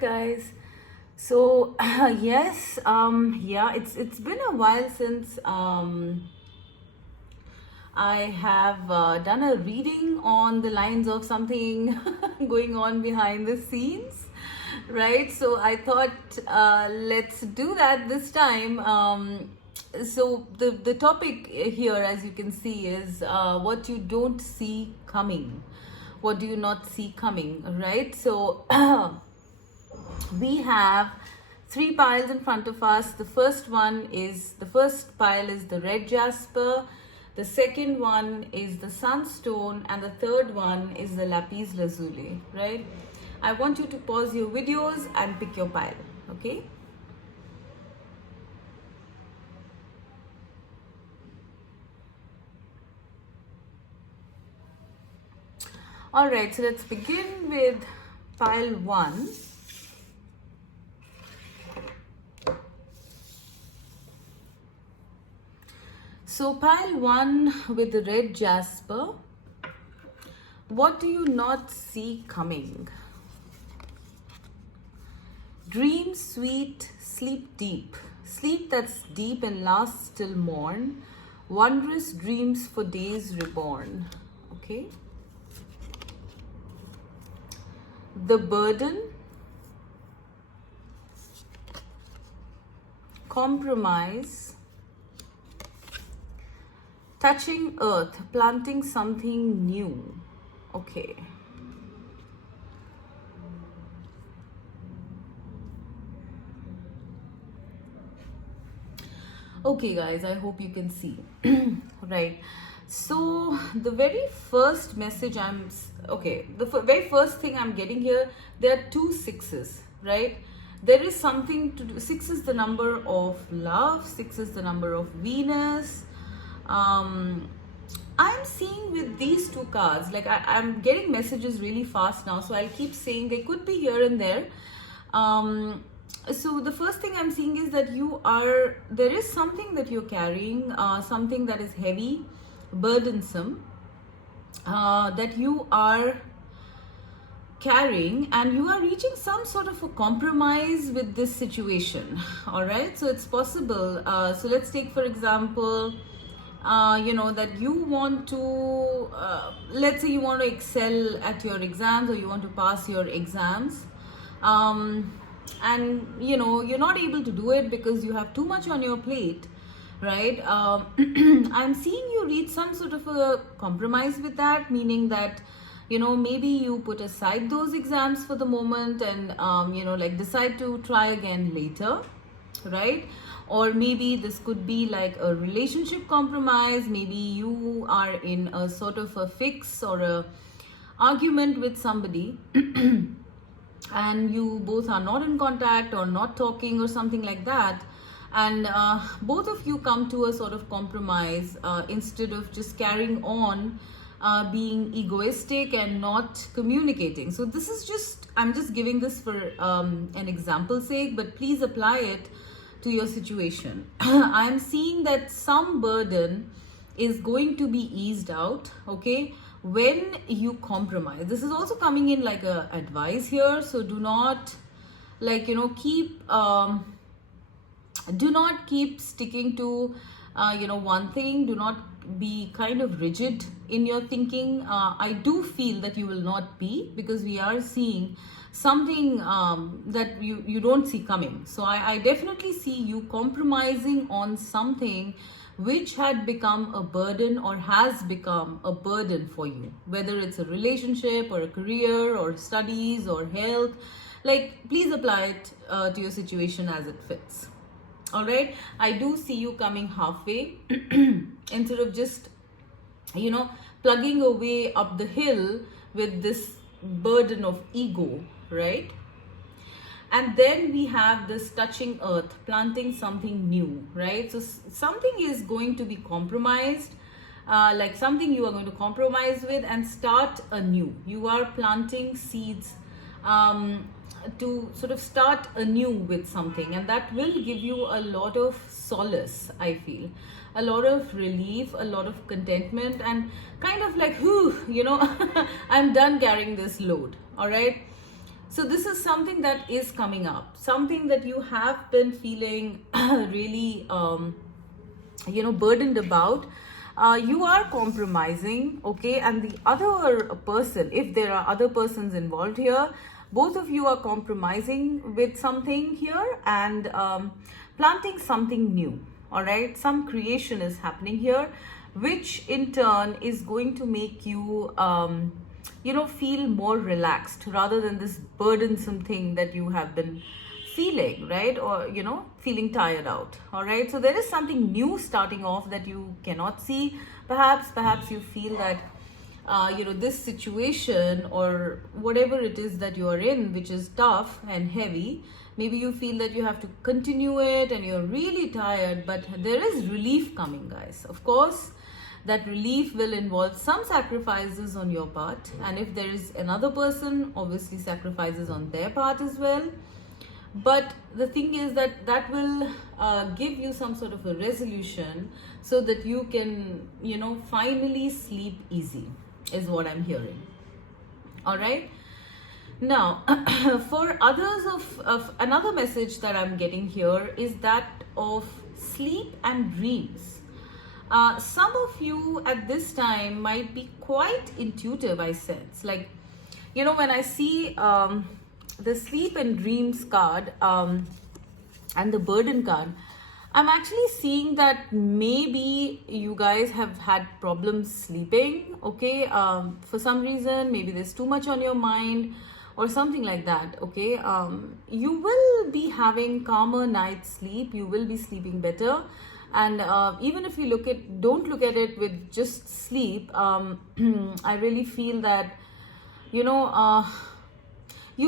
guys. So yes, yeah, it's been a while since I have done a reading on the lines of something going on behind the scenes, right? So I thought let's do that this time. So the topic here, as you can see, is what you don't see coming. What do you not see coming, right? So we have three piles in front of us. The first pile is the red jasper, the second one is the sunstone, and the third one is the lapis lazuli, right? I want you to pause your videos and pick your pile, okay? All right, so let's begin with pile 1. So pile 1 with the red jasper, what do you not see coming? Dream sweet, sleep deep. Sleep that's deep and lasts till morn. Wondrous dreams for days reborn. Okay. The burden, compromise, touching earth, planting something new. Okay. Okay guys, I hope you can see. Right. So the very first message very first thing I'm getting here, there are 2 6s, right? There is something to do. 6 is the number of love, 6 is the number of Venus. I'm seeing with these 2 cards, like I'm getting messages really fast now, so I'll keep saying they could be here and there. So the first thing I'm seeing is that there is something that you're carrying, something that is heavy, burdensome, that you are carrying, and you are reaching some sort of a compromise with this situation. All right, so it's possible. So let's take for example, that you want to, let's say you want to excel at your exams, or you want to pass your exams, and you're not able to do it because you have too much on your plate, right? I'm seeing you reach some sort of a compromise with that, meaning that maybe you put aside those exams for the moment and like decide to try again later, right? Or maybe this could be like a relationship compromise. Maybe you are in a sort of a fix or a argument with somebody and you both are not in contact or not talking or something like that, and both of you come to a sort of compromise instead of just carrying on being egoistic and not communicating. So this is I'm just giving this for an example's sake, but please apply it to your situation. I'm seeing that some burden is going to be eased out, okay, when you compromise. This is also coming in like a advice here, so do not do not keep sticking to one thing. Do not be kind of rigid in your thinking. I do feel that you will not be, because we are seeing something that you don't see coming. So I definitely see you compromising on something which had become a burden or has become a burden for you, whether it's a relationship or a career or studies or health. Like, please apply it to your situation as it fits. All right, I do see you coming halfway instead of just plugging away up the hill with this burden of ego, right? And then we have this touching earth, planting something new, right? So something is going to be compromised, like something you are going to compromise with and start anew. You are planting seeds to sort of start anew with something, and that will give you a lot of solace, I feel, a lot of relief, a lot of contentment, and kind of like, whew, I'm done carrying this load. All right. So this is something that is coming up, something that you have been feeling really, burdened about. You are compromising, okay, and the other person, if there are other persons involved here, both of you are compromising with something here and planting something new. All right, some creation is happening here, which in turn is going to make you feel more relaxed rather than this burdensome thing that you have been feeling, right? Or feeling tired out. All right, so there is something new starting off that you cannot see. Perhaps you feel that this situation or whatever it is that you are in, which is tough and heavy, maybe you feel that you have to continue it and you're really tired, but there is relief coming, guys. Of course, that relief will involve some sacrifices on your part, and if there is another person, obviously sacrifices on their part as well. But the thing is that will give you some sort of a resolution so that you can finally sleep easy, is what I'm hearing. All right, now for others, of another message that I'm getting here is that of sleep and dreams. Some of you at this time might be quite intuitive, I sense. Like, when I see the sleep and dreams card and the burden card, I'm actually seeing that maybe you guys have had problems sleeping, okay? For some reason, maybe there's too much on your mind or something like that, okay? You will be having calmer night's sleep. You will be sleeping better. And even if you don't look at it with just sleep, I really feel that, you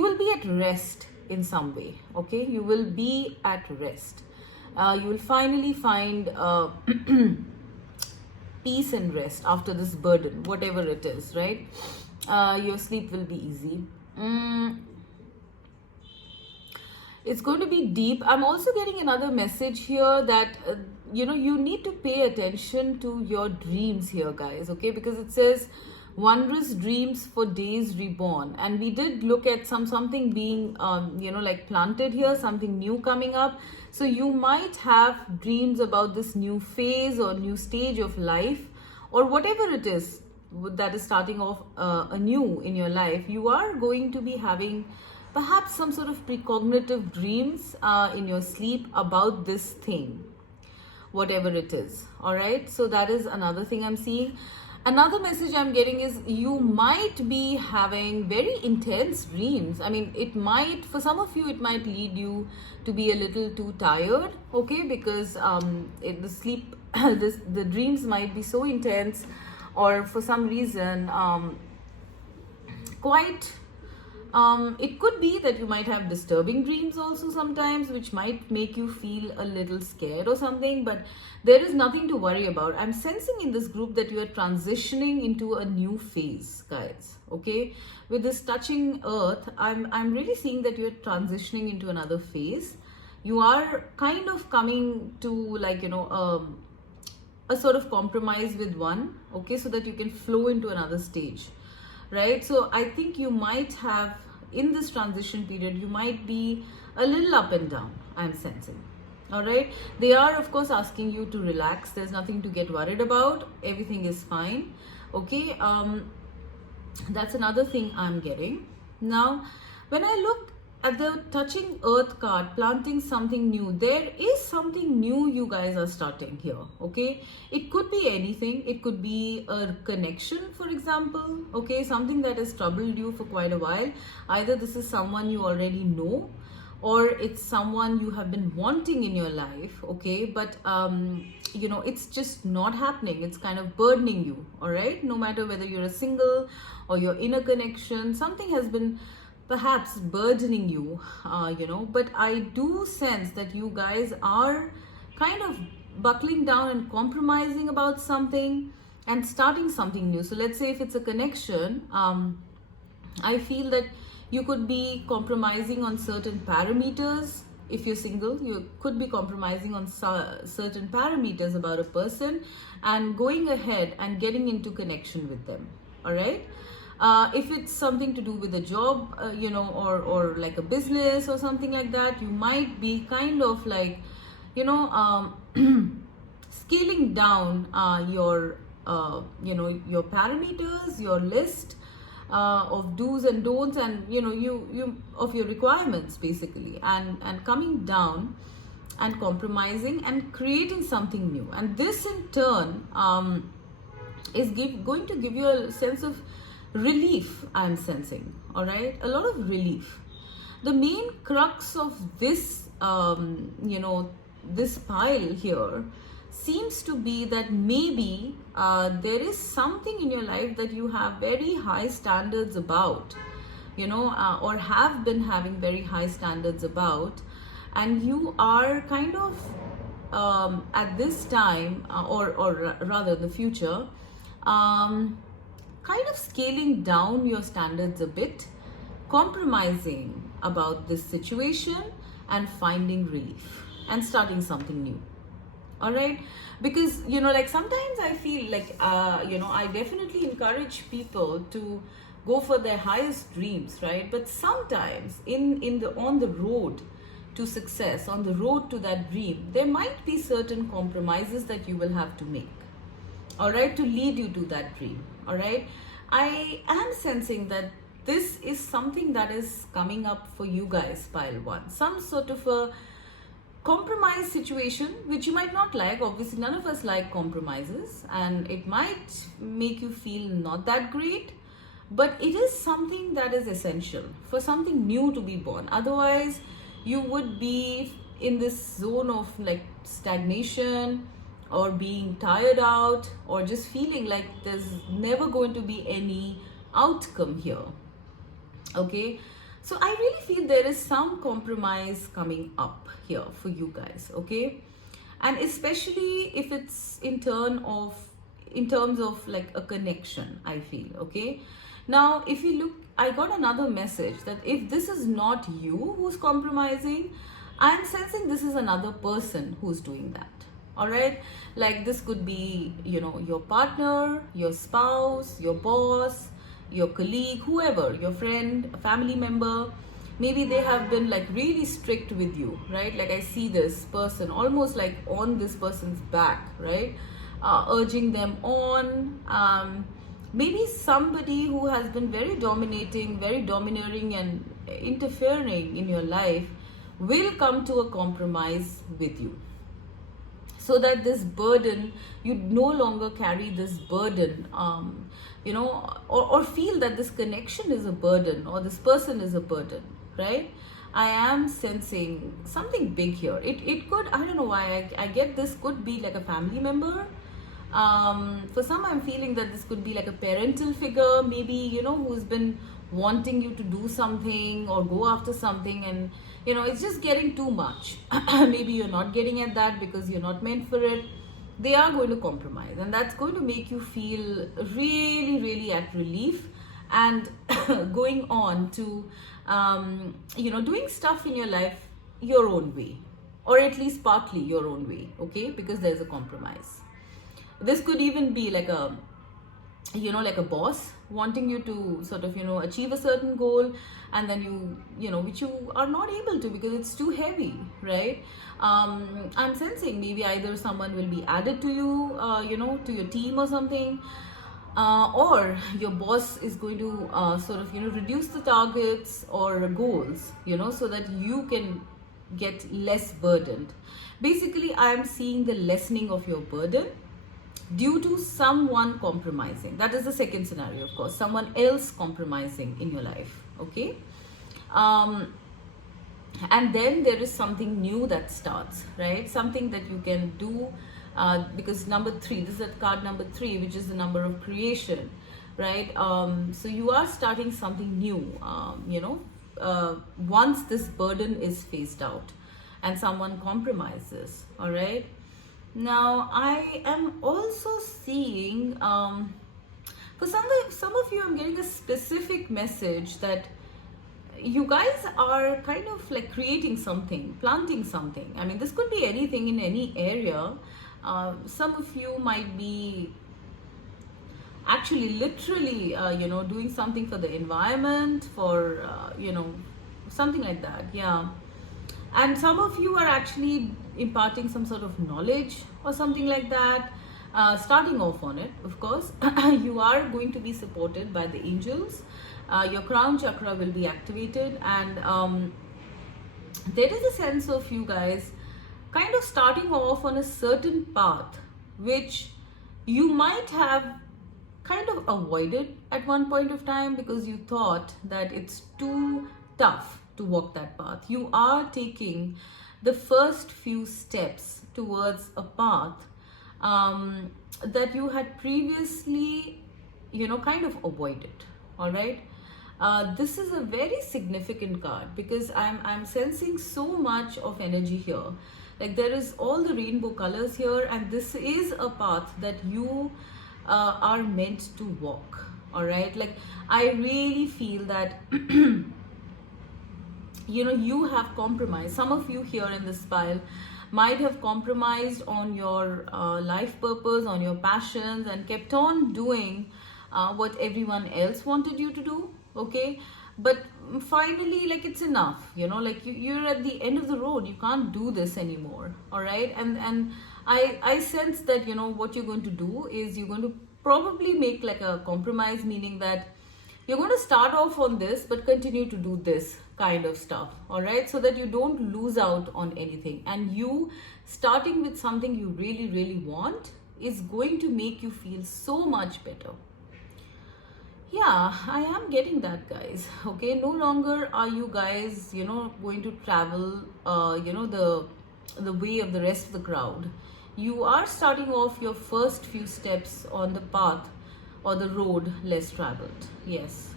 will be at rest in some way, okay? You will be at rest. You will finally find peace and rest after this burden, whatever it is, right? Your sleep will be easy. It's going to be deep. I'm also getting another message here that, you need to pay attention to your dreams here, guys, okay? Because it says wondrous dreams for days reborn. And we did look at something being, planted here, something new coming up. So you might have dreams about this new phase or new stage of life or whatever it is that is starting off anew in your life. You are going to be having perhaps some sort of precognitive dreams in your sleep about this thing, whatever it is. All right, so that is another thing I'm seeing. Another message I'm getting is you might be having very intense dreams. I mean, it might, for some of you, it might lead you to be a little too tired, okay? Because the sleep, the dreams might be so intense, or for some reason, it could be that you might have disturbing dreams also sometimes, which might make you feel a little scared or something, but there is nothing to worry about. I'm sensing in this group that you are transitioning into a new phase, guys, okay? With this touching earth, I'm really seeing that you're transitioning into another phase. You are kind of coming to, like, a sort of compromise with one, okay, so that you can flow into another stage, right? So I think you might have, in this transition period, you might be a little up and down, I'm sensing. All right, they are of course asking you to relax. There's nothing to get worried about. Everything is fine, okay? That's another thing I'm getting. Now, when I look at the touching earth card, planting something new, there is something new you guys are starting here, okay? It could be anything. It could be a connection, for example, okay? Something that has troubled you for quite a while. Either this is someone you already know, or it's someone you have been wanting in your life, okay? But it's just not happening. It's kind of burdening you, all right? No matter whether you're a single or you're in a connection, something has been perhaps burdening you, but I do sense that you guys are kind of buckling down and compromising about something and starting something new. So let's say if it's a connection, I feel that you could be compromising on certain parameters. If you're single, you could be compromising on certain parameters about a person and going ahead and getting into connection with them, all right? If it's something to do with a job, or like a business or something like that, you might be kind of like, scaling down your parameters, your list of do's and don'ts, and you of your requirements basically, and coming down and compromising and creating something new. And this in turn is going to give you a sense of relief. I'm sensing, all right, a lot of relief. The main crux of this this pile here seems to be that maybe there is something in your life that you have very high standards about, or have been having very high standards about, and you are kind of at this time, or rather the future, kind of scaling down your standards a bit, compromising about this situation, and finding relief and starting something new. All right, because like sometimes I feel like I definitely encourage people to go for their highest dreams, right? But sometimes on the road to success, on the road to that dream, there might be certain compromises that you will have to make, all right, to lead you to that dream. All right, I am sensing that this is something that is coming up for you guys, pile one, some sort of a compromise situation which you might not like. Obviously none of us like compromises, and it might make you feel not that great, but it is something that is essential for something new to be born. Otherwise you would be in this zone of like stagnation, or being tired out, or just feeling like there's never going to be any outcome here. Okay, so I really feel there is some compromise coming up here for you guys, okay? And especially if it's in terms of like a connection, I feel, okay? Now, if you look, I got another message that if this is not you who's compromising, I'm sensing this is another person who's doing that, all right? Like this could be, your partner, your spouse, your boss, your colleague, whoever, your friend, a family member. Maybe they have been like really strict with you, right? Like I see this person almost like on this person's back, right? Urging them on. Maybe somebody who has been very dominating, very domineering, and interfering in your life will come to a compromise with you, so that this burden, you no longer carry this burden, or feel that this connection is a burden, or this person is a burden, right? I am sensing something big here. It could, I don't know why, I get this could be like a family member. For some, I'm feeling that this could be like a parental figure, maybe, who's been wanting you to do something or go after something, and it's just getting too much. Maybe you're not getting at that because you're not meant for it. They are going to compromise, and that's going to make you feel really, really at relief, and going on to doing stuff in your life your own way, or at least partly your own way, okay? Because there's a compromise. This could even be like a boss wanting you to sort of achieve a certain goal, and then which you are not able to because it's too heavy, right? I'm sensing maybe either someone will be added to you, to your team or something, or your boss is going to sort of reduce the targets or goals, so that you can get less burdened. Basically, I am seeing the lessening of your burden due to someone compromising. That is the second scenario, of course, someone else compromising in your life, okay? And then there is something new that starts, right? Something that you can do, because number 3, this is card number 3, which is the number of creation, right? So you are starting something new, once this burden is phased out and someone compromises, all right? Now, I am also seeing, for some of you, I'm getting a specific message that you guys are kind of like creating something, planting something. I mean, this could be anything in any area. Some of you might be, actually literally doing something for the environment, for something like that. Yeah. And some of you are actually imparting some sort of knowledge or something like that, starting off on it, of course. You are going to be supported by the angels. Your crown chakra will be activated, and there is a sense of you guys kind of starting off on a certain path which you might have kind of avoided at one point of time because you thought that it's too tough to walk that path. You are taking the first few steps towards a path that you had previously, kind of avoided. All right. This is a very significant card because I'm sensing so much of energy here. Like there is all the rainbow colors here, and this is a path that you are meant to walk. All right. Like I really feel that you have compromised. Some of you here in this pile might have compromised on your life purpose, on your passions, and kept on doing what everyone else wanted you to do. Okay, but finally, like, it's enough. Like you're at the end of the road. You can't do this anymore. All right. And I sense that what you're going to do is you're going to probably make like a compromise, meaning that you're going to start off on this but continue to do this kind of stuff. All right, so that you don't lose out on anything, and you starting with something you really, really want is going to make you feel so much better. Yeah, I am getting that, guys. Okay, no longer are you guys going to travel the way of the rest of the crowd. You are starting off your first few steps on the path or the road less traveled. Yes.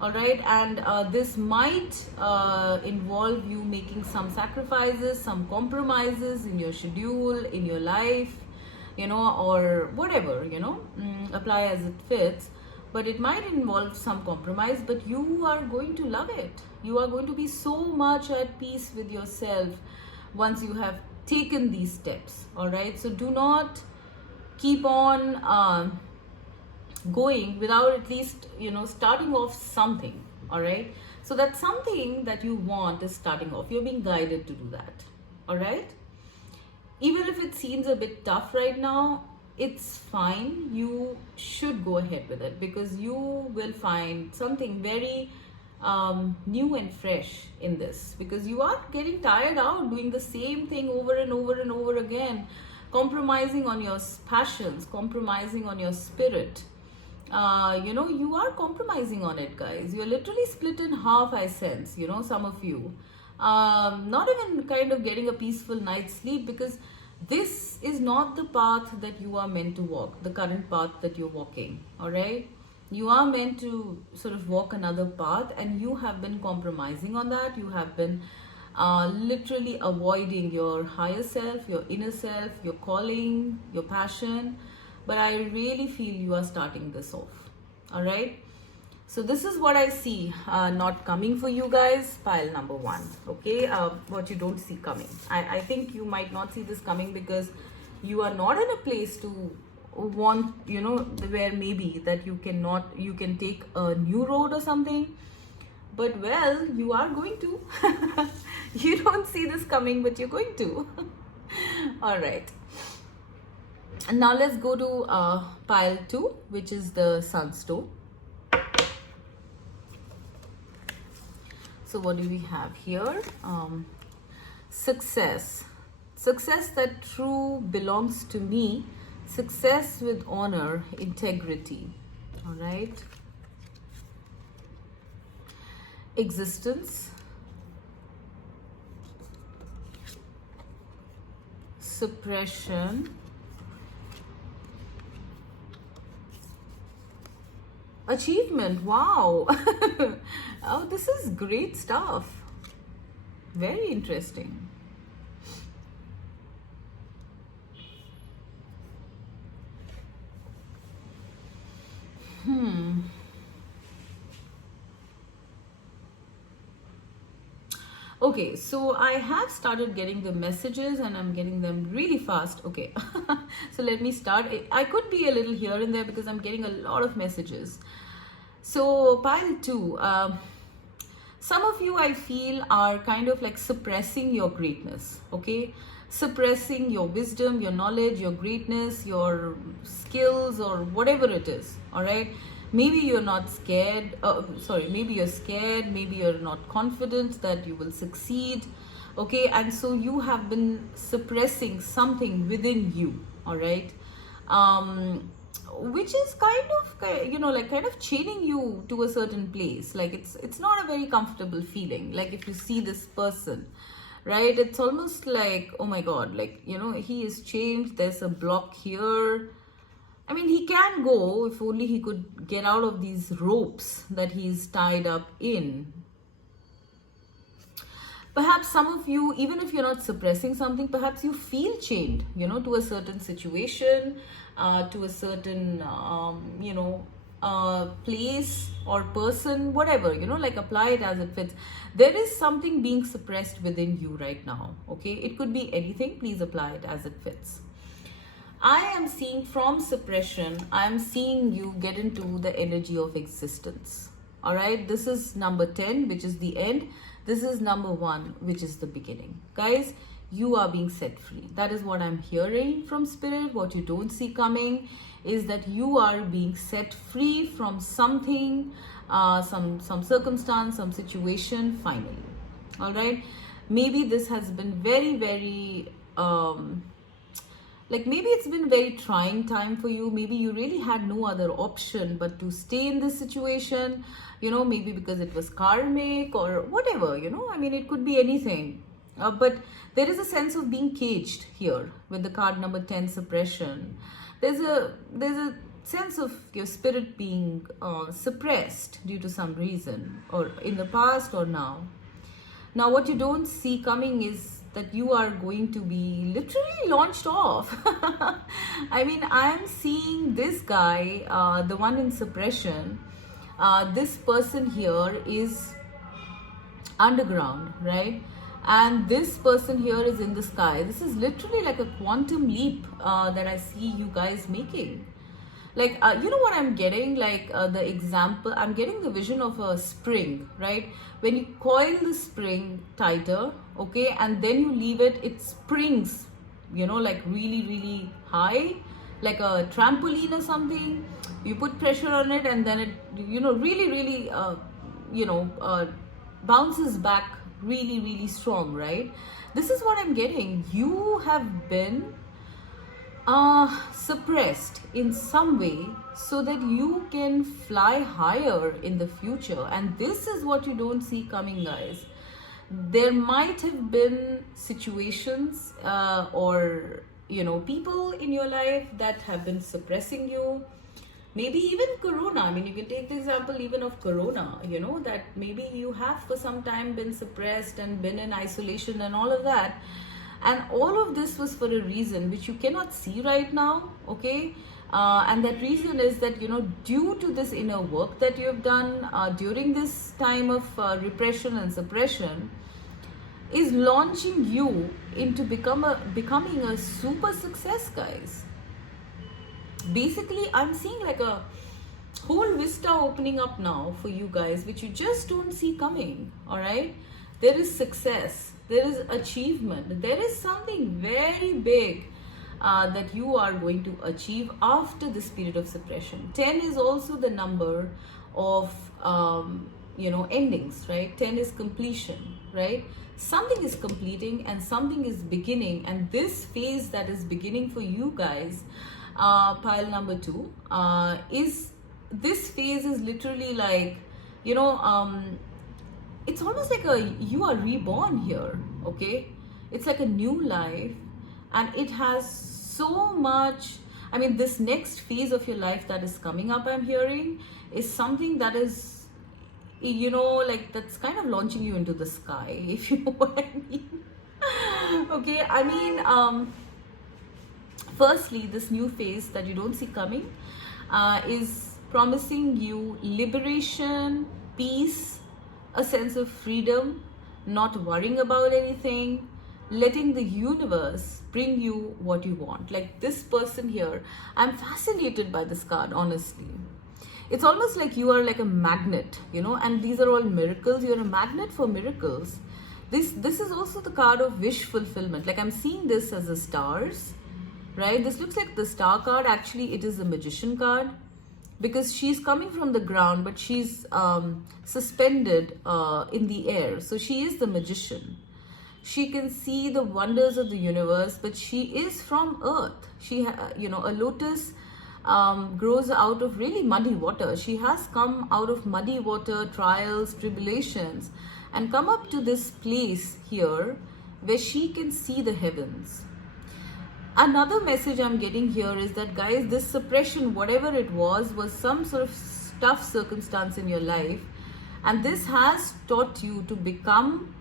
All right, and this might involve you making some sacrifices, some compromises in your schedule, in your life, or whatever, apply as it fits. But it might involve some compromise, but you are going to love it. You are going to be so much at peace with yourself once you have taken these steps. All right, so do not keep on going without at least starting off something. All right, so that's something that you want is starting off. You're being guided to do that. All right, even if it seems a bit tough right now, it's fine. You should go ahead with it because you will find something very new and fresh in this, because you are getting tired out doing the same thing over and over and over again, compromising on your passions, compromising on your spirit. You are compromising on it, guys. You're literally split in half, I sense, some of you. Not even kind of getting a peaceful night's sleep, because this is not the path that you are meant to walk, the current path that you're walking. All right, you are meant to sort of walk another path, and you have been compromising on that. You have been literally avoiding your higher self, your inner self, your calling, your passion. But I really feel you are starting this off. All right, so this is what I see not coming for you guys. Pile number one. Okay, what you don't see coming. I think you might not see this coming because you are not in a place to want, where maybe that you can take a new road or something. But well, you are going to. You don't see this coming, but you're going to. All right. And now let's go to pile 2, which is the Sunstone. So what do we have here? Success. Success that true belongs to me. Success with honor, integrity. All right. Existence. Suppression. Achievement. Wow. Oh, this is great stuff. Very interesting. Okay, so I have started getting the messages and I'm getting them really fast. Okay, so let me start. I could be a little here and there because I'm getting a lot of messages. So, pile two. Some of you, I feel, are kind of like suppressing your greatness, okay? Suppressing your wisdom, your knowledge, your greatness, your skills, or whatever it is, all right? Maybe you're not scared, maybe you're scared, maybe you're not confident that you will succeed, okay? And so you have been suppressing something within you, all right? Which is kind of, like kind of chaining you to a certain place. Like it's not a very comfortable feeling. Like if you see this person, right, it's almost like, oh my god, like, he is changed, there's a block here. I mean, he can go if only he could get out of these ropes that he's tied up in. Perhaps some of you, even if you're not suppressing something, perhaps you feel chained, to a certain situation, to a certain, place or person, whatever, like apply it as it fits. There is something being suppressed within you right now, okay? It could be anything. Please apply it as it fits. I am seeing from suppression, I'm seeing you get into the energy of existence. All right, this is number 10, which is the end. This is number 1, which is the beginning. Guys, you are being set free. That is what I'm hearing from spirit. What you don't see coming is that you are being set free from something, some circumstance, some situation, finally. All right, maybe this has been very, very maybe it's been a very trying time for you. Maybe you really had no other option but to stay in this situation, maybe because it was karmic or whatever, I mean, it could be anything. But there is a sense of being caged here with the card number 10, suppression. There's a sense of your spirit being suppressed due to some reason, or in the past or now. Now, what you don't see coming is that you are going to be literally launched off. I mean, I'm seeing this guy, the one in suppression, this person here is underground, right? And this person here is in the sky. This is literally like a quantum leap that I see you guys making. Like, what I'm getting? Like, the example, I'm getting the vision of a spring, right? When you coil the spring tighter, okay, and then you leave it, it springs, like really, really high, like a trampoline or something. You put pressure on it and then it, really, really, bounces back really, really strong, right? This is what I'm getting. You have been suppressed in some way so that you can fly higher in the future. And this is what you don't see coming, guys. There might have been situations or people in your life that have been suppressing you. Maybe even corona. I mean, you can take the example even of corona, that maybe you have for some time been suppressed and been in isolation and all of that. And all of this was for a reason which you cannot see right now, okay? And that reason is that, due to this inner work that you have done during this time of repression and suppression, is launching you into becoming a super success, guys. Basically, I'm seeing like a whole vista opening up now for you guys, which you just don't see coming, all right? There is success. There is achievement. There is something very big that you are going to achieve after this period of suppression. 10 is also the number of, endings, right? 10 is completion, right? Something is completing and something is beginning. And this phase that is beginning for you guys, pile number 2, this phase is literally like, it's almost like you are reborn here, okay? It's like a new life, and it has so much. I mean, this next phase of your life that is coming up, I'm hearing, is something that is, like that's kind of launching you into the sky, if you know what I mean. Okay, I mean, firstly, this new phase that you don't see coming is promising you liberation, peace, a sense of freedom, not worrying about anything, letting the universe bring you what you want. Like this person here, I'm fascinated by this card, honestly. It's almost like you are like a magnet, you know, and these are all miracles. You're a magnet for miracles. This is also the card of wish fulfillment. Like I'm seeing this as the stars, right? This looks like the star card. Actually, it is the magician card, because she's coming from the ground, but she's suspended in the air. So she is the magician. She can see the wonders of the universe, but she is from earth. You know, a lotus grows out of really muddy water. She has come out of muddy water, trials, tribulations, and come up to this place here where she can see the heavens. Another message I'm getting here is that, guys, this suppression, whatever it was some sort of tough circumstance in your life, and this has taught you to become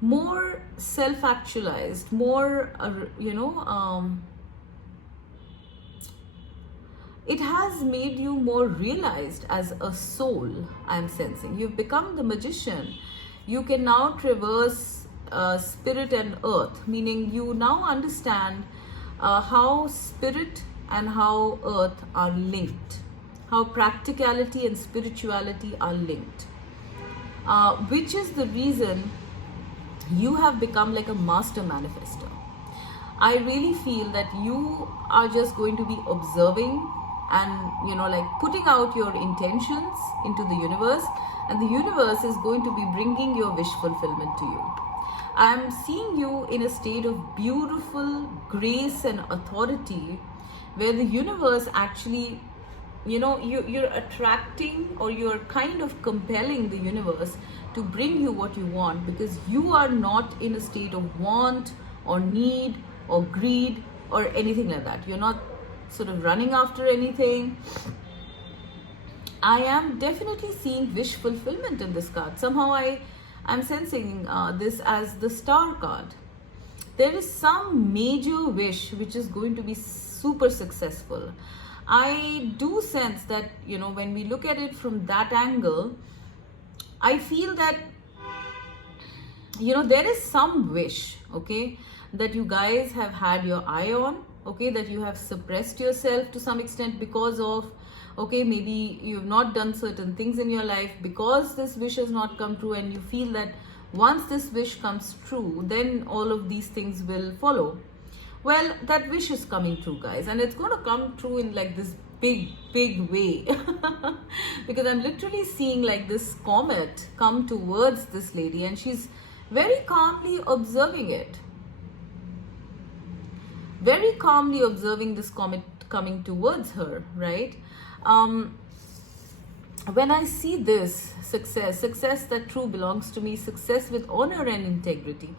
more self-actualized, more, it has made you more realized as a soul, I'm sensing. You've become the magician. You can now traverse spirit and earth, meaning you now understand how spirit and how earth are linked, how practicality and spirituality are linked, which is the reason you have become like a master manifestor. I really feel that you are just going to be observing and, you know, like putting out your intentions into the universe, and the universe is going to be bringing your wish fulfillment to you. I'm seeing you in a state of beautiful grace and authority, where the universe actually, you know, you're attracting, or you're kind of compelling the universe to bring you what you want, because you are not in a state of want or need or greed or anything like that. You're not sort of running after anything. I am definitely seeing wish fulfillment in this card. Somehow I'm sensing this as the star card. There is some major wish which is going to be super successful. I do sense that, you know, when we look at it from that angle, I feel that, you know, there is some wish, okay, that you guys have had your eye on, okay, that you have suppressed yourself to some extent because of, okay, maybe you've not done certain things in your life because this wish has not come true, and you feel that once this wish comes true, then all of these things will follow. Well, that wish is coming true, guys, and it's going to come true in like this big way because I'm literally seeing like this comet come towards this lady, and she's very calmly observing it, very calmly observing this comet coming towards her, right? When I see this success that true belongs to me, success with honor and integrity,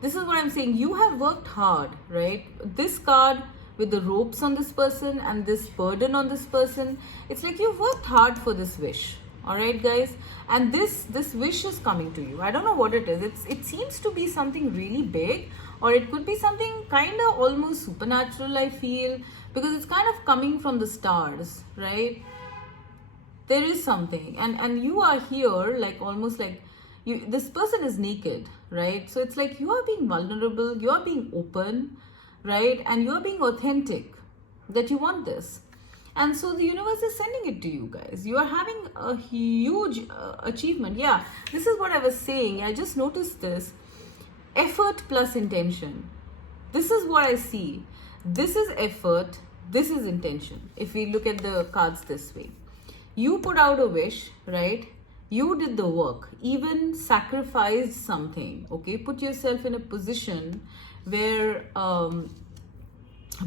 this is what I'm saying. You have worked hard, right? This card with the ropes on this person and this burden on this person, it's like you've worked hard for this wish. All right, guys, and this wish is coming to you. I don't know what it is. It seems to be something really big, or it could be something kind of almost supernatural, I feel, because it's kind of coming from the stars, right? There is something, and you are here like almost like you. This person is naked, right? So it's like you are being vulnerable, you are being open, right? And you are being authentic that you want this. And so the universe is sending it to you, guys. You are having a huge achievement. Yeah, this is what I was saying. I just noticed this. Effort plus intention. This is what I see. This is effort. This is intention. If we look at the cards this way. You put out a wish, right? You did the work. Even sacrificed something, okay? Put yourself in a position where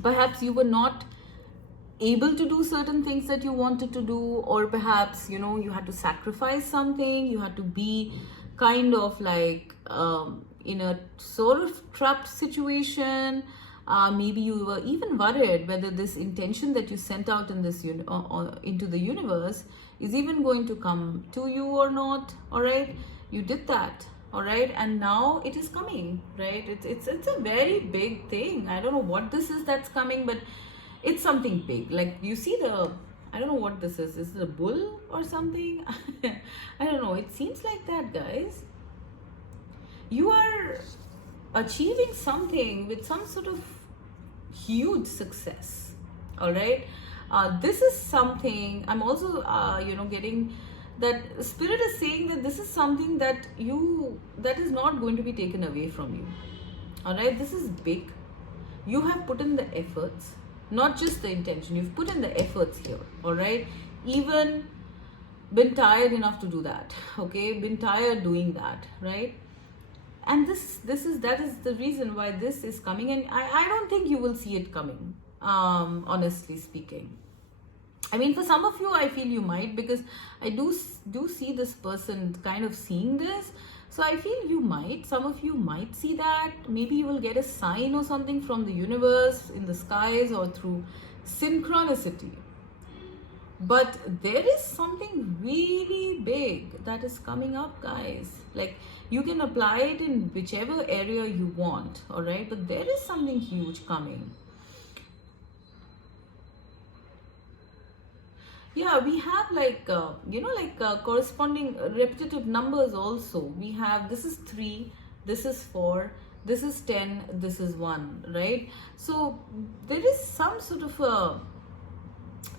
perhaps you were not able to do certain things that you wanted to do, or perhaps, you know, you had to sacrifice something, you had to be kind of like in a sort of trapped situation. Maybe you were even worried whether this intention that you sent out in this into the universe is even going to come to you or not. All right, you did that, all right, and now it is coming, right? It's a very big thing. I don't know what this is that's coming, but it's something big. Like, you see I don't know what this is. Is it a bull or something? I don't know. It seems like that, guys. you are achieving something with some sort of huge success. All right, this is something I'm also getting that spirit is saying that this is something that is not going to be taken away from you. All right, this is big. You have put in the efforts, not just the intention, you've put in the efforts here. All right, even been tired enough to do that. Okay, been tired doing that, right? And that is the reason why this is coming, and I don't think you will see it coming, honestly speaking. I mean, for some of you, I feel you might, because I do see this person kind of seeing this. So I feel you might, some of you might see that. Maybe you will get a sign or something from the universe, in the skies, or through synchronicity. But there is something really big that is coming up, guys. Like, you can apply it in whichever area you want, all right? But there is something huge coming. Yeah, we have like, corresponding repetitive numbers also. We have, this is 3, this is 4, this is 10, this is 1, right? So there is some sort of a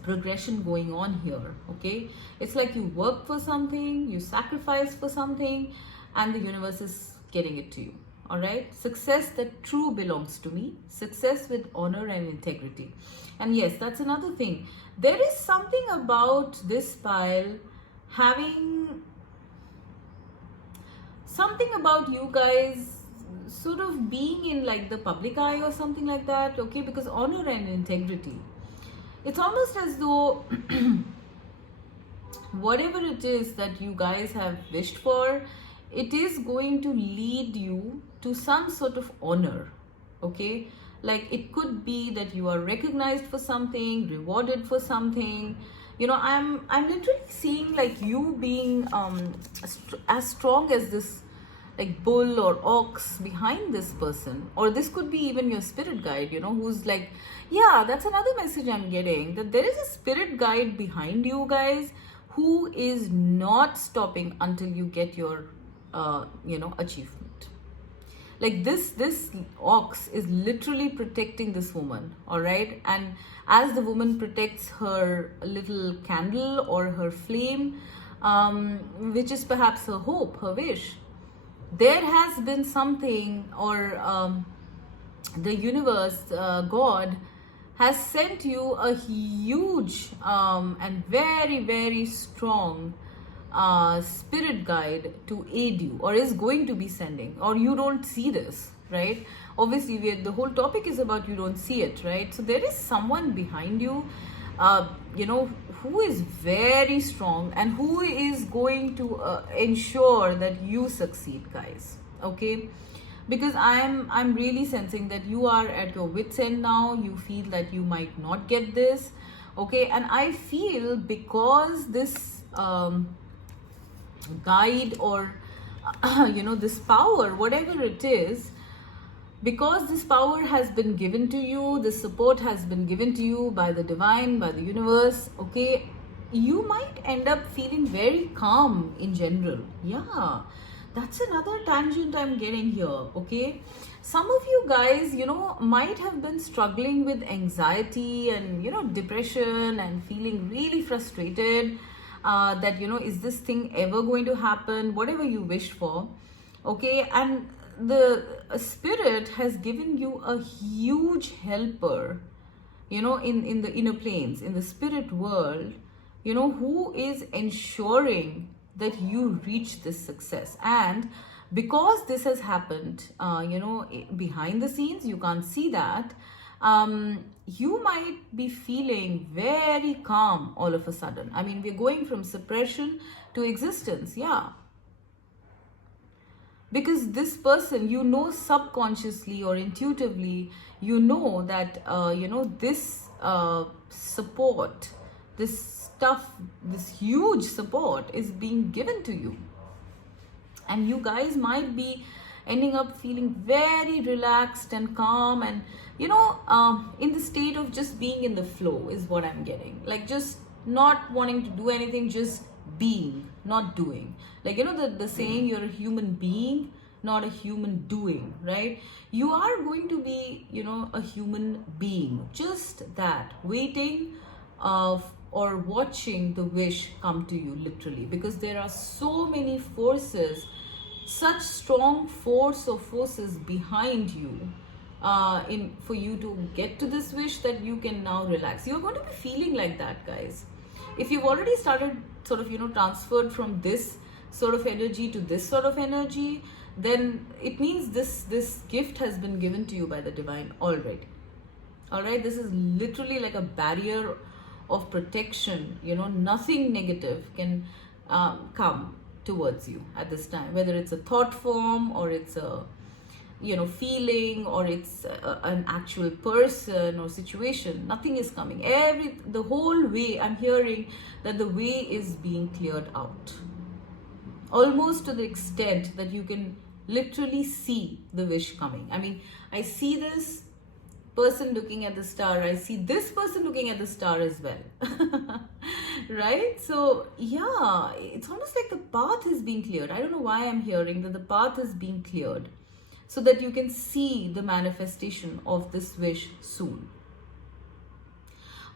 progression going on here, okay? It's like you work for something, you sacrifice for something, and the universe is getting it to you. All right, success that true belongs to me, success with honor and integrity. And yes, that's another thing. There is something about this pile having something about you guys sort of being in like the public eye or something like that, okay? Because honor and integrity, it's almost as though whatever it is that you guys have wished for, it is going to lead you to some sort of honor, okay? Like, it could be that you are recognized for something, rewarded for something. You know, I'm literally seeing like you being as strong as this like bull or ox behind this person. Or this could be even your spirit guide, you know, who's like, yeah, that's another message I'm getting, that there is a spirit guide behind you guys who is not stopping until you get your achievement. Like, this ox is literally protecting this woman, all right? And as the woman protects her little candle or her flame, which is perhaps her hope, her wish, there has been something, or the universe, God, has sent you a huge and very, very strong spirit guide to aid you, or is going to be sending, or you don't see this, right? Obviously, the whole topic is about you don't see it, right? So there is someone behind you, who is very strong and who is going to ensure that you succeed, guys, okay? Because I'm really sensing that you are at your wit's end now. You feel that you might not get this, okay? And I feel because this guide, or this power, whatever it is, because this power has been given to you, this support has been given to you by the divine, by the universe, okay, you might end up feeling very calm in general. Yeah, that's another tangent I'm getting here, okay? Some of you guys, might have been struggling with anxiety and, depression, and feeling really frustrated, that, is this thing ever going to happen? Whatever you wish for, okay? And the spirit has given you a huge helper, in the inner planes, in the spirit world, who is ensuring that you reach this success. And because this has happened, behind the scenes, you can't see that, you might be feeling very calm all of a sudden. I mean, we're going from suppression to existence, yeah. Because this person, subconsciously or intuitively, that, this support, this stuff, this huge support is being given to you. And you guys might be ending up feeling very relaxed and calm, and in the state of just being in the flow is what I'm getting. Like, just not wanting to do anything, just being, not doing. Like, the saying, you're a human being, not a human doing, right? You are going to be, a human being, just that, waiting or watching the wish come to you, literally, because there are so many forces, such strong forces behind you, in for you to get to this wish, that you can now relax. You're going to be feeling like that, guys. If you've already started sort of, transferred from this sort of energy to this sort of energy, then it means this gift has been given to you by the divine already. All right, this is literally like a barrier of protection. Nothing negative can come towards you at this time, whether it's a thought form, or it's a feeling, or it's an actual person or situation. Nothing is coming. The whole way, I'm hearing that the way is being cleared out, almost to the extent that you can literally see the wish coming. I mean, I see this person looking at the star, I see this person looking at the star as well. Right? So yeah, it's almost like the path is being cleared. I don't know why I'm hearing that the path is being cleared, so that you can see the manifestation of this wish soon.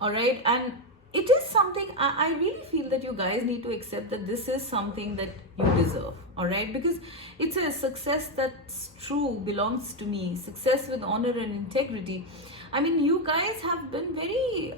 All right, and it is something, I really feel that you guys need to accept that this is something that you deserve. All right, because it's a success that's true, belongs to me, success with honor and integrity. I mean, you guys have been very,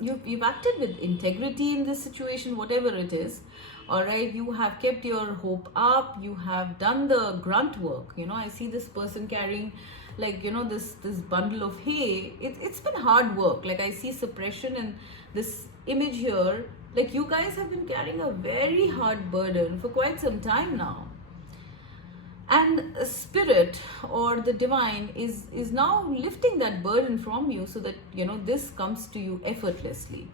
you've acted with integrity in this situation, whatever it is. All right, you have kept your hope up, you have done the grunt work. I see this person carrying, like, this bundle of hay. It's been hard work. Like, I see suppression in this image here. Like, you guys have been carrying a very hard burden for quite some time now. And spirit, or the divine, is now lifting that burden from you, so that this comes to you effortlessly.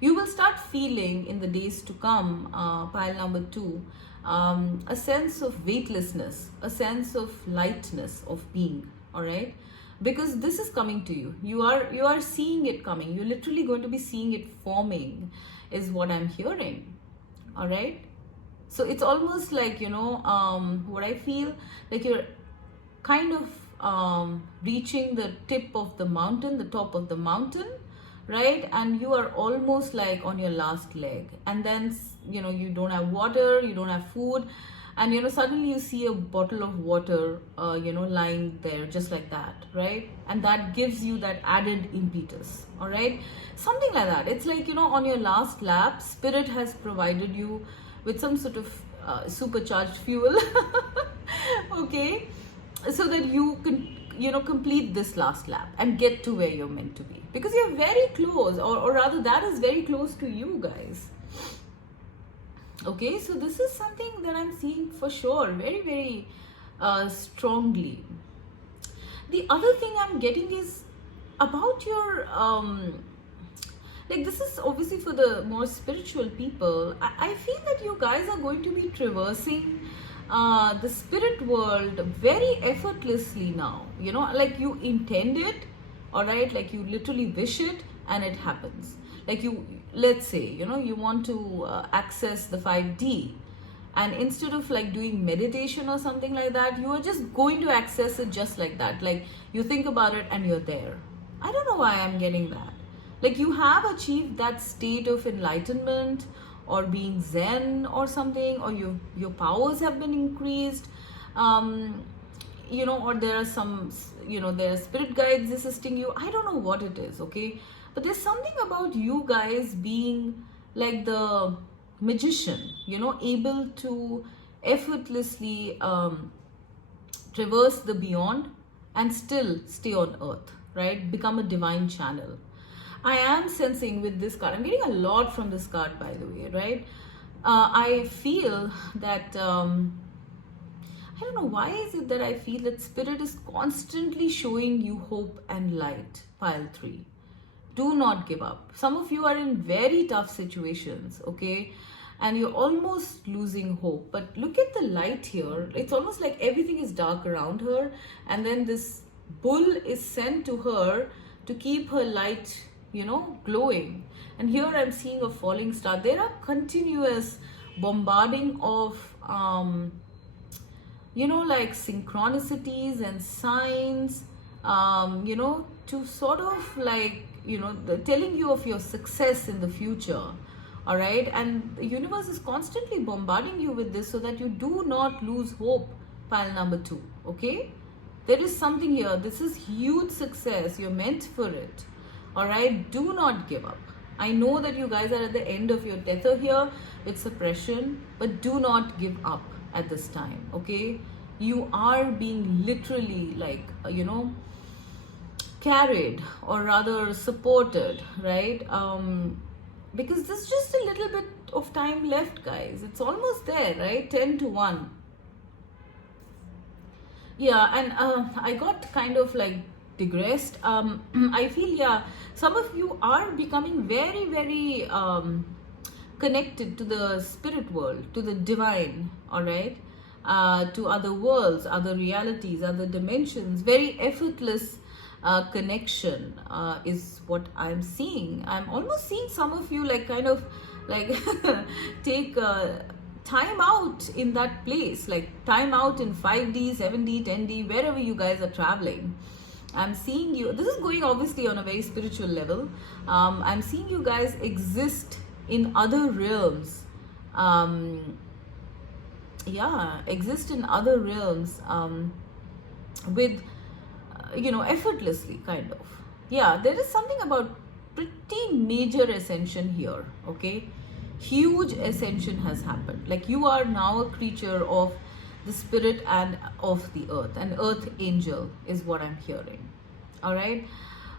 You will start feeling in the days to come, pile number 2, a sense of weightlessness, a sense of lightness of being. All right, because this is coming to you. You are seeing it coming. You're literally going to be seeing it forming, is what I'm hearing. All right. So it's almost like, what I feel, like you're kind of reaching the tip of the mountain, the top of the mountain, right? And you are almost like on your last leg. And then, you don't have water, you don't have food. And, suddenly you see a bottle of water, lying there just like that, right? And that gives you that added impetus, all right? Something like that. It's like, on your last lap, spirit has provided you with some sort of supercharged fuel, okay, so that you can complete this last lap and get to where you're meant to be, because you're very close, or rather that is very close to you guys. Okay, so this is something that I'm seeing for sure, very, very strongly. The other thing I'm getting is about your like, this is obviously for the more spiritual people. I feel that you guys are going to be traversing the spirit world very effortlessly now. Like, you intend it, all right? Like, you literally wish it and it happens. Like, let's say, you want to access the 5D, and instead of like doing meditation or something like that, you are just going to access it just like that. Like, you think about it and you're there. I don't know why I'm getting that. Like, you have achieved that state of enlightenment, or being zen or something, or your powers have been increased, or there are some, there are spirit guides assisting you. I don't know what it is, okay? But there's something about you guys being like the magician, able to effortlessly traverse the beyond and still stay on earth, right? Become a divine channel. I am sensing with this card, I'm getting a lot from this card, by the way, right? I feel that, I don't know why is it that I feel that spirit is constantly showing you hope and light, pile 3. Do not give up. Some of you are in very tough situations, okay? And you're almost losing hope. But look at the light here. It's almost like everything is dark around her. And then this bull is sent to her to keep her light, glowing. And here I'm seeing a falling star. There are continuous bombarding of, like synchronicities and signs, to sort of like, telling you of your success in the future. All right. And the universe is constantly bombarding you with this so that you do not lose hope, pile number 2. Okay. There is something here. This is huge success. You're meant for it. All right. Do not give up. I know that you guys are at the end of your tether here with suppression, but do not give up at this time. Okay. You are being literally like, carried, or rather supported, right? Because there's just a little bit of time left, guys. It's almost there, right? 10 to 1. Yeah, and I got kind of like digressed. I feel, yeah, some of you are becoming very, very connected to the spirit world, to the divine, all right? To other worlds, other realities, other dimensions. Very effortless connection is what I'm seeing. I'm almost seeing some of you like kind of like take time out in that place, like time out in 5D, 7D, 10D, wherever you guys are traveling. I'm seeing you, this is going obviously on a very spiritual level. I'm seeing you guys exist in other realms. Exist in other realms with, effortlessly, kind of. Yeah, there is something about pretty major ascension here, okay? Huge ascension has happened. Like, you are now a creature of the spirit and of the earth. An earth angel is what I'm hearing. All right?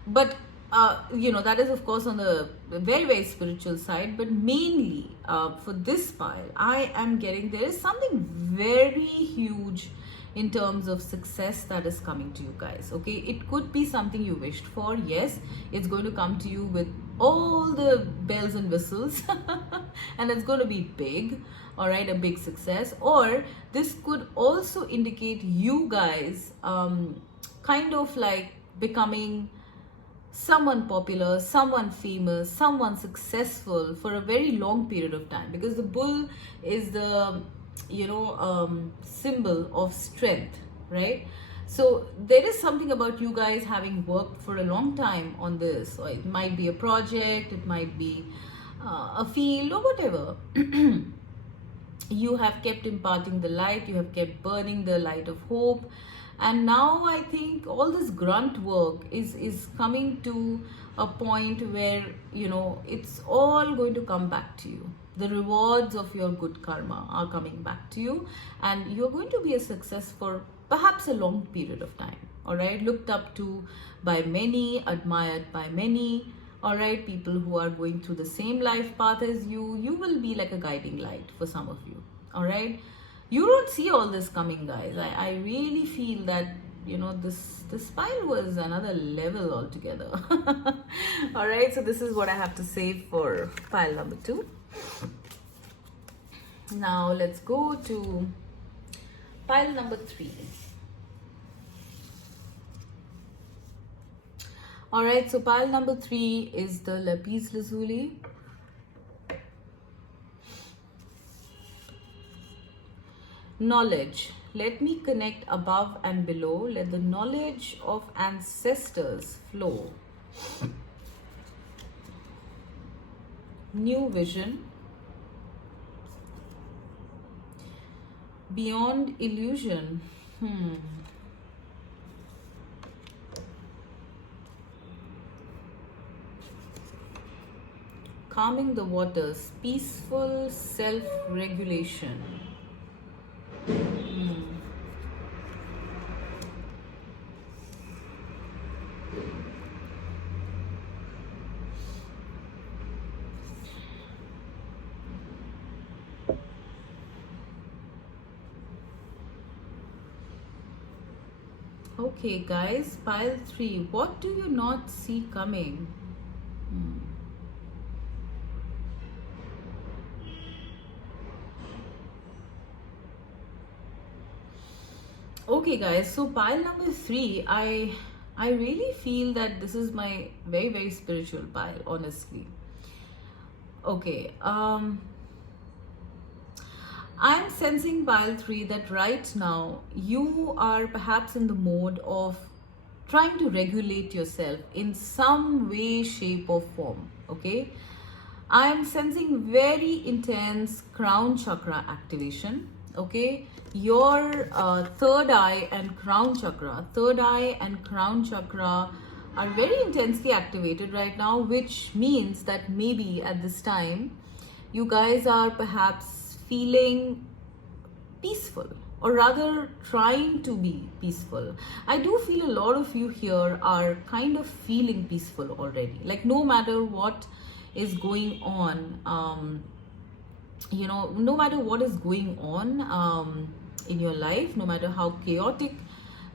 But, that is, of course, on the very, very spiritual side. But mainly, for this pile, I am getting, there is something very huge in terms of success that is coming to you guys. Okay, it could be something you wished for. Yes, it's going to come to you with all the bells and whistles and it's going to be big. All right, a big success. Or this could also indicate you guys kind of like becoming someone popular, someone famous, someone successful for a very long period of time, because the bull is the symbol of strength, right? So there is something about you guys having worked for a long time on this, or it might be a project, it might be a field, or whatever. You have kept imparting the light, you have kept burning the light of hope, and now I think all this grunt work is coming to a point where it's all going to come back to you. The rewards of your good karma are coming back to you, and you're going to be a success for perhaps a long period of time. All right, looked up to by many, admired by many. All right, people who are going through the same life path as you, you will be like a guiding light for some of you. All right, you don't see all this coming, guys. I really feel that this pile was another level altogether. All right, so this is what I have to say for pile number 2. Now let's go to pile number 3. All right, so pile number 3 is the Lapis lazuli. Knowledge. Let me connect above and below. Let the knowledge of ancestors flow. New vision. Beyond illusion. Calming the waters. Peaceful self-regulation. Okay, guys, pile 3. What do you not see coming? Okay, guys, so pile number 3, I really feel that this is my very, very spiritual pile, honestly. Okay, I'm sensing, pile 3, that right now you are perhaps in the mode of trying to regulate yourself in some way, shape, or form. Okay, I'm sensing very intense crown chakra activation. Okay, your third eye and crown chakra are very intensely activated right now, which means that maybe at this time you guys are perhaps feeling peaceful, or rather trying to be peaceful. I do feel a lot of you here are kind of feeling peaceful already, like no matter what is going on, no matter what is going on in your life, no matter how chaotic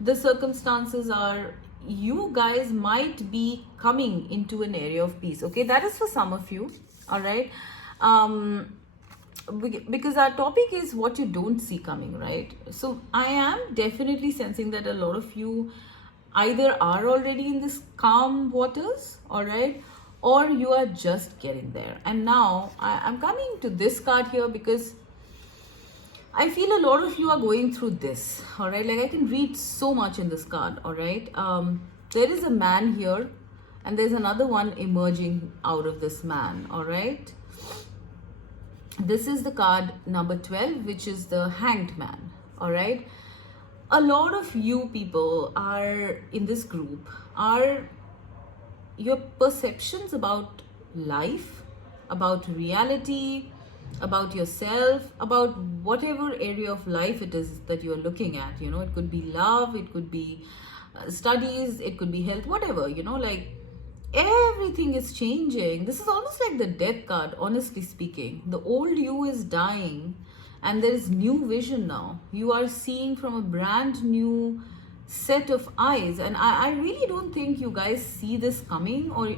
the circumstances are, you guys might be coming into an area of peace. Okay, that is for some of you. All right, because our topic is what you don't see coming, right? So I am definitely sensing that a lot of you either are already in this calm waters, all right, or you are just getting there. And now I'm coming to this card here because I feel a lot of you are going through this, all right? Like I can read so much in this card, all right? There is a man here and there's another one emerging out of this man, all right? This is the card number 12, which is the Hanged Man, all right? A lot of you people are in this group are your perceptions about life, about reality, about yourself, about whatever area of life it is that you're looking at. You know, it could be love, it could be studies, it could be health, whatever, you know, like everything is changing. This is almost like the death card, honestly speaking. The old you is dying and there is new vision now. You are seeing from a brand new set of eyes, and I really don't think you guys see this coming, or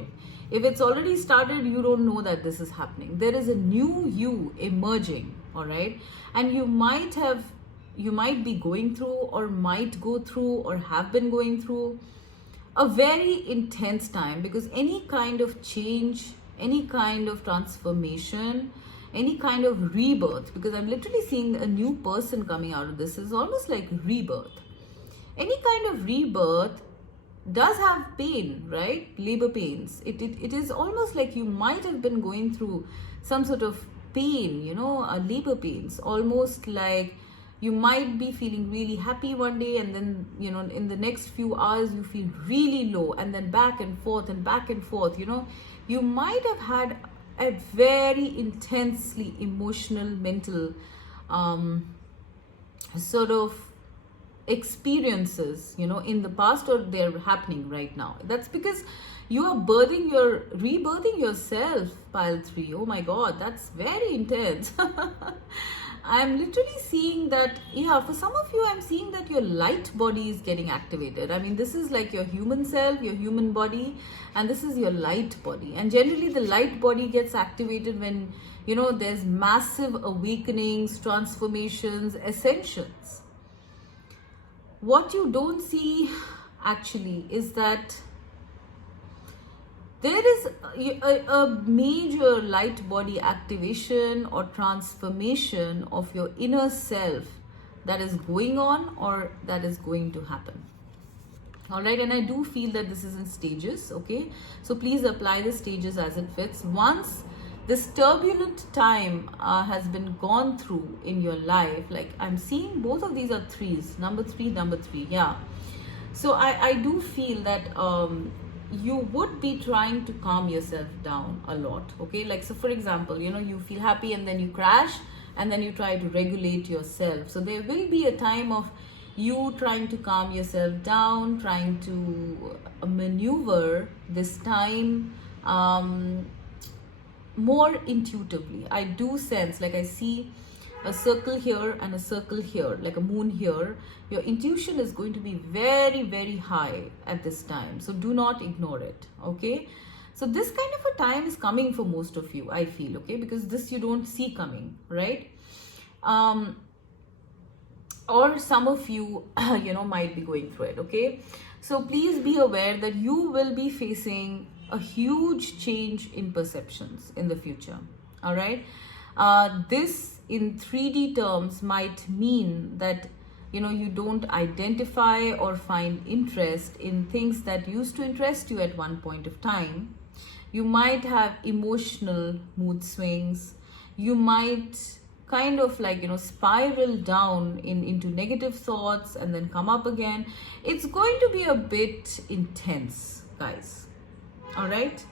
if it's already started, you don't know that this is happening. There is a new you emerging, all right? And you might be going through, or might go through, or have been going through a very intense time, because any kind of change, any kind of transformation, any kind of rebirth, because I'm literally seeing a new person coming out of this, is almost like rebirth. Any kind of rebirth does have pain, right? Labor pains. It is almost like you might have been going through some sort of pain, you know, labor pains. Almost like you might be feeling really happy one day, and then, you know, in the next few hours you feel really low, and then back and forth, you know. You might have had a very intensely emotional, mental sort of experiences, you know, in the past, or they're happening right now. That's because you are rebirthing yourself, pile 3. Oh my god, that's very intense. I'm literally seeing that, yeah, for some of you, I'm seeing that your light body is getting activated. I mean, this is like your human self, your human body, and this is your light body. And generally, the light body gets activated when, you know, there's massive awakenings, transformations, ascensions. What you don't see actually is that there is a major light body activation or transformation of your inner self that is going on, or that is going to happen. All right, and I do feel that this is in stages, okay? So please apply the stages as it fits. Once this turbulent time has been gone through in your life, like I'm seeing both of these are threes, number three, yeah. So I do feel that you would be trying to calm yourself down a lot, okay? Like, so for example, you know, you feel happy and then you crash, and then you try to regulate yourself. So there will be a time of you trying to calm yourself down, trying to maneuver this time more intuitively. I do sense, like I see a circle here and a circle here, like a moon here. Your intuition is going to be very, very high at this time. So do not ignore it, okay? So this kind of a time is coming for most of you, I feel, okay? Because this you don't see coming, right? Or some of you, you know, might be going through it, okay? So please be aware that you will be facing a huge change in perceptions in the future, all right? This in 3D terms might mean that, you know, you don't identify or find interest in things that used to interest you at one point of time. You might have emotional mood swings. You might kind of like, you know, spiral down into negative thoughts and then come up again. It's going to be a bit intense, guys. All right.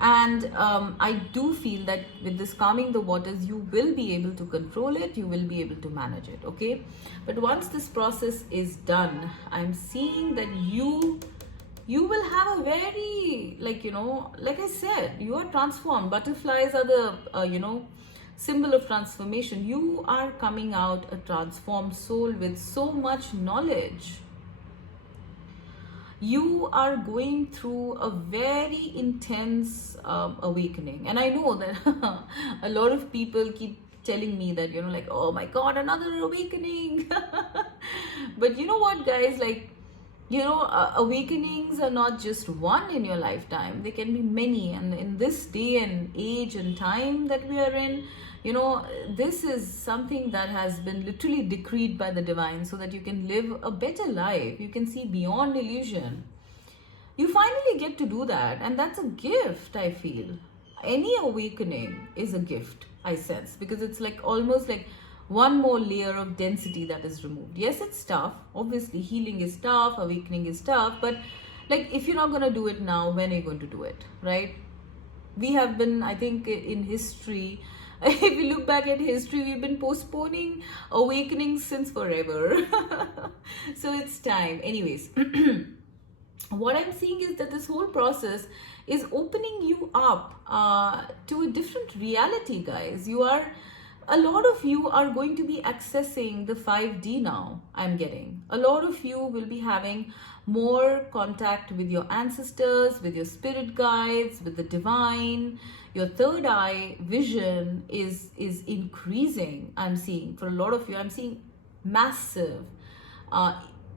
And I do feel that with this calming the waters, you will be able to control it, you will be able to manage it, okay? But once this process is done, I'm seeing that you will have a very, like, you know, like I said, you are transformed. Butterflies are the, you know, symbol of transformation. You are coming out a transformed soul with so much knowledge. You are going through a very intense awakening. And I know that a lot of people keep telling me that, you know, like, oh my God, another awakening. But you know what, guys, like, you know, awakenings are not just one in your lifetime. They can be many. And in this day and age and time that we are in, you know, this is something that has been literally decreed by the divine so that you can live a better life. You can see beyond illusion. You finally get to do that. And that's a gift, I feel. Any awakening is a gift, I sense, because it's like almost like one more layer of density that is removed. Yes, it's tough. Obviously, healing is tough, awakening is tough. But like, if you're not going to do it now, when are you going to do it, right? We have been, I think, in history, if we look back at history, we've been postponing awakenings since forever. So it's time. Anyways, what I'm seeing is that this whole process is opening you up to a different reality, guys. A lot of you are going to be accessing the 5D now, I'm getting. A lot of you will be having more contact with your ancestors, with your spirit guides, with the divine. Your third eye vision is increasing, I'm seeing. For a lot of you, I'm seeing massive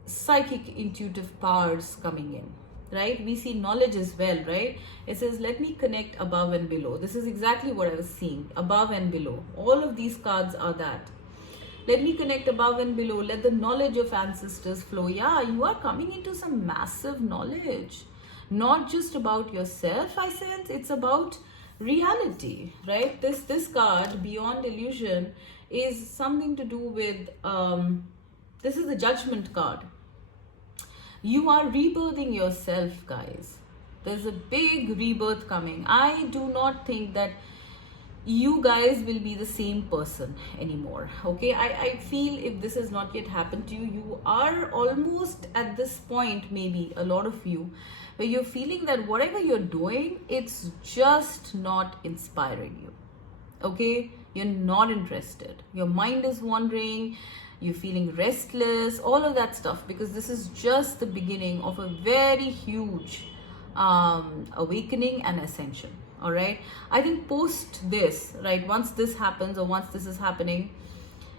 psychic intuitive powers coming in. Right? We see knowledge as well, right? It says, let me connect above and below. This is exactly what I was seeing, above and below. All of these cards are that. Let me connect above and below. Let the knowledge of ancestors flow. Yeah, you are coming into some massive knowledge. Not just about yourself, I sense. It's about reality, right? This card, Beyond Illusion, is something to do with, this is the Judgment card. You are rebirthing yourself, guys. There's a big rebirth coming. I do not think that you guys will be the same person anymore. Okay, I feel if this has not yet happened to you, you are almost at this point, maybe a lot of you, where you're feeling that whatever you're doing, it's just not inspiring you. Okay, you're not interested. Your mind is wandering. You're feeling restless, all of that stuff, because this is just the beginning of a very huge awakening and ascension. All right. I think post this, right, once this happens or once this is happening,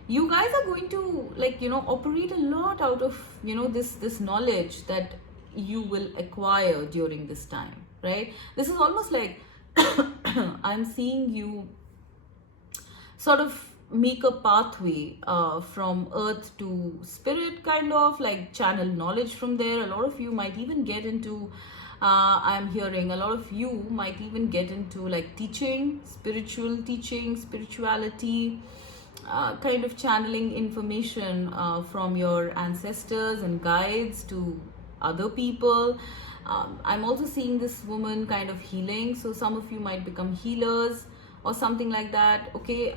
you guys are going to, like, you know, operate a lot out of, you know, this knowledge that you will acquire during this time, right? This is almost like I'm seeing you sort of make a pathway from earth to spirit, kind of like channel knowledge from there. A lot of you might even get into, I'm hearing a lot of you might even get into like teaching, spiritual teaching, spirituality, kind of channeling information from your ancestors and guides to other people. I'm also seeing this woman kind of healing, so some of you might become healers or something like that. Okay,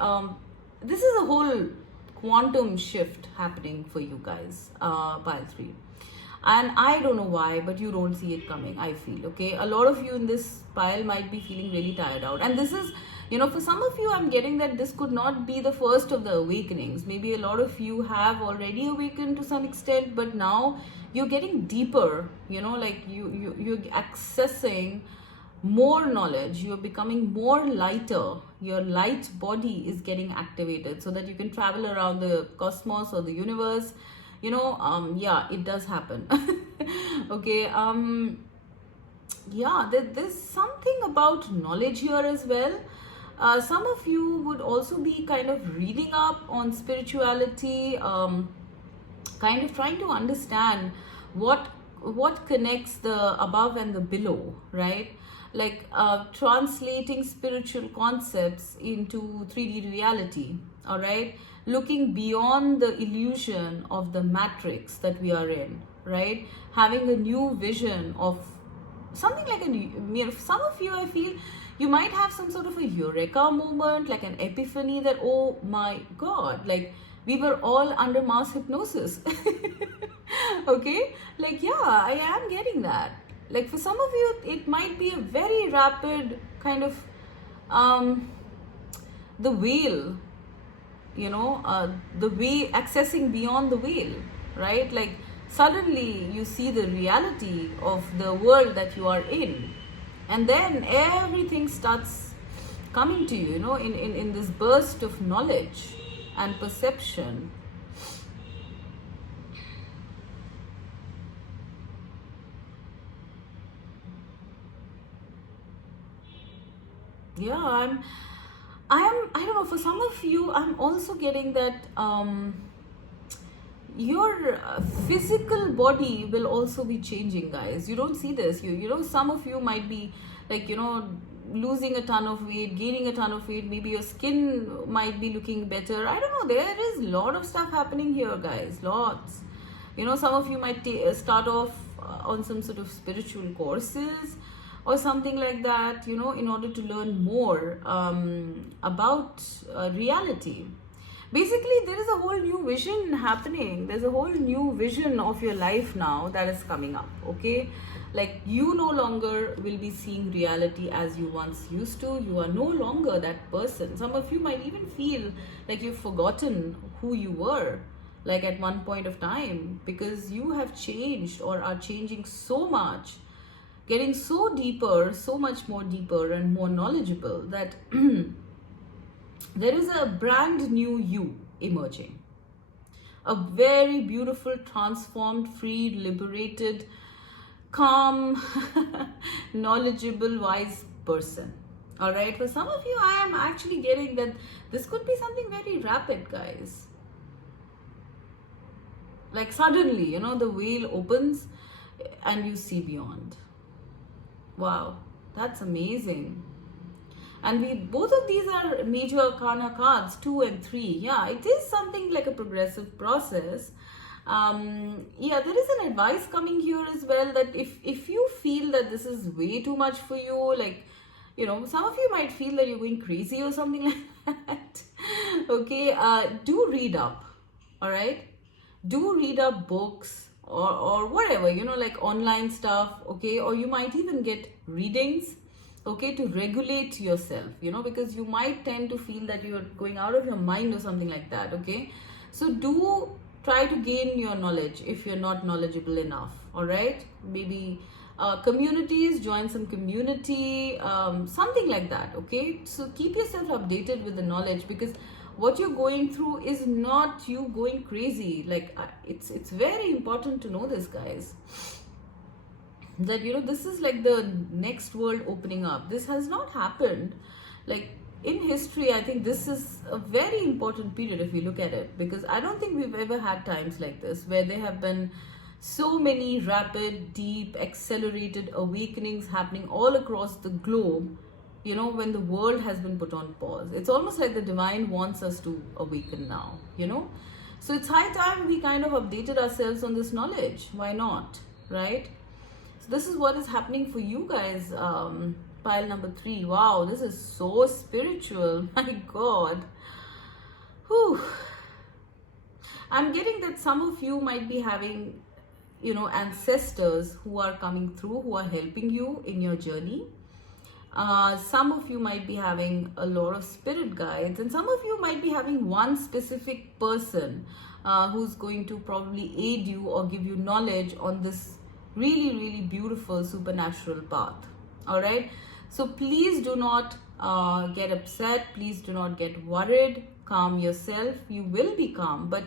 this is a whole quantum shift happening for you guys, pile 3. And I don't know why, but you don't see it coming, I feel. Okay, a lot of you in this pile might be feeling really tired out. And this is, you know, for some of you, I'm getting that this could not be the first of the awakenings. Maybe a lot of you have already awakened to some extent, but now you're getting deeper, you know, like you're accessing more knowledge. You're becoming more lighter. Your light body is getting activated so that you can travel around the cosmos or the universe. You know, yeah, it does happen. Okay, yeah, there's something about knowledge here as well. Some of you would also be kind of reading up on spirituality, kind of trying to understand what connects the above and the below, right? Like translating spiritual concepts into 3D reality, all right? Looking beyond the illusion of the matrix that we are in, right? Having a new vision of something like some of you, I feel you might have some sort of a eureka moment, like an epiphany that, oh my God, like we were all under mass hypnosis. Okay, like yeah, I am getting that. Like for some of you, it might be a very rapid kind of the veil, the way accessing beyond the veil, right? Like suddenly you see the reality of the world that you are in, and then everything starts coming to you, in this burst of knowledge and perception. Yeah, I don't know, for some of you, I'm also getting that your physical body will also be changing, guys. You don't see this. Some of you might be like, losing a ton of weight, gaining a ton of weight. Maybe your skin might be looking better. I don't know. There is a lot of stuff happening here, guys. Lots. Some of you might start off on some sort of spiritual courses or something like that, in order to learn more about reality. Basically, there is a whole new vision happening. There's a whole new vision of your life now that is coming up, okay? Like you no longer will be seeing reality as you once used to. You are no longer that person. Some of you might even feel like you've forgotten who you were, like at one point of time, because you have changed or are changing so much, getting so deeper, so much more deeper and more knowledgeable that there is a brand new you emerging. A very beautiful, transformed, free, liberated, calm, knowledgeable, wise person. All right, for some of you, I am actually getting that this could be something very rapid, guys. Like suddenly, the veil opens and you see beyond. Wow, that's amazing. And both of these are major arcana cards, 2 and 3. Yeah, it is something like a progressive process. Yeah, there is an advice coming here as well, that if you feel that this is way too much for you, like, some of you might feel that you're going crazy or something like that. Okay, do read up, all right? Do read up books or whatever, like online stuff, okay? Or you might even get readings, okay, to regulate yourself, because you might tend to feel that you're going out of your mind or something like that, okay? So do try to gain your knowledge if you're not knowledgeable enough, all right? Maybe communities, join some community, something like that, okay? So keep yourself updated with the knowledge, because what you're going through is not you going crazy. Like it's very important to know this, guys, that this is like the next world opening up. This has not happened like in history. I think this is a very important period if we look at it, because I don't think we've ever had times like this where there have been so many rapid, deep, accelerated awakenings happening all across the globe, when the world has been put on pause. It's almost like the divine wants us to awaken now, so it's high time we kind of updated ourselves on this knowledge. Why not, right? So this is what is happening for you guys. Pile number 3. Wow, this is so spiritual. My God. Whew. I'm getting that some of you might be having, ancestors who are coming through, who are helping you in your journey. Some of you might be having a lot of spirit guides, and some of you might be having one specific person who's going to probably aid you or give you knowledge on this really, really beautiful supernatural path. All right, so please do not get upset. Please do not get worried. Calm yourself. You will be calm, but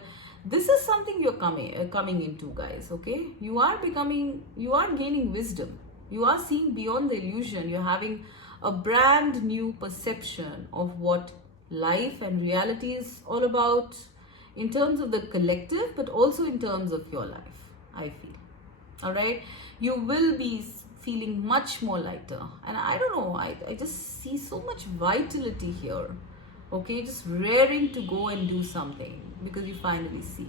this is something you're coming into, guys. Okay, you are gaining wisdom. You are seeing beyond the illusion. You're having a brand new perception of what life and reality is all about, in terms of the collective, but also in terms of your life, I feel. All right, you will be feeling much more lighter, and I don't know, I just see so much vitality here. Okay, just raring to go and do something because you finally see.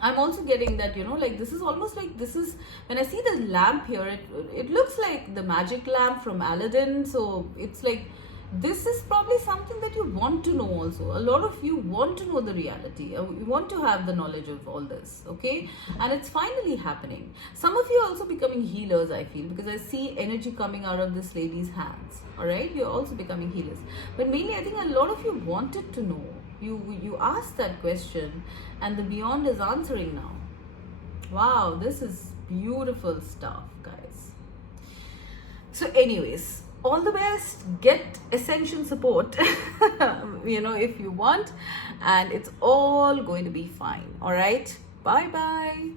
I'm also getting that, like this is almost like, this is, when I see the lamp here, it looks like the magic lamp from Aladdin. So it's like, this is probably something that you want to know also. A lot of you want to know the reality. You want to have the knowledge of all this, okay? And it's finally happening. Some of you are also becoming healers, I feel, because I see energy coming out of this lady's hands, all right? You're also becoming healers. But mainly, I think a lot of you wanted to know. You asked that question, and the beyond is answering now. Wow, this is beautiful stuff, guys. So anyways, all the best. Get ascension support, if you want, and it's all going to be fine. All right, bye bye.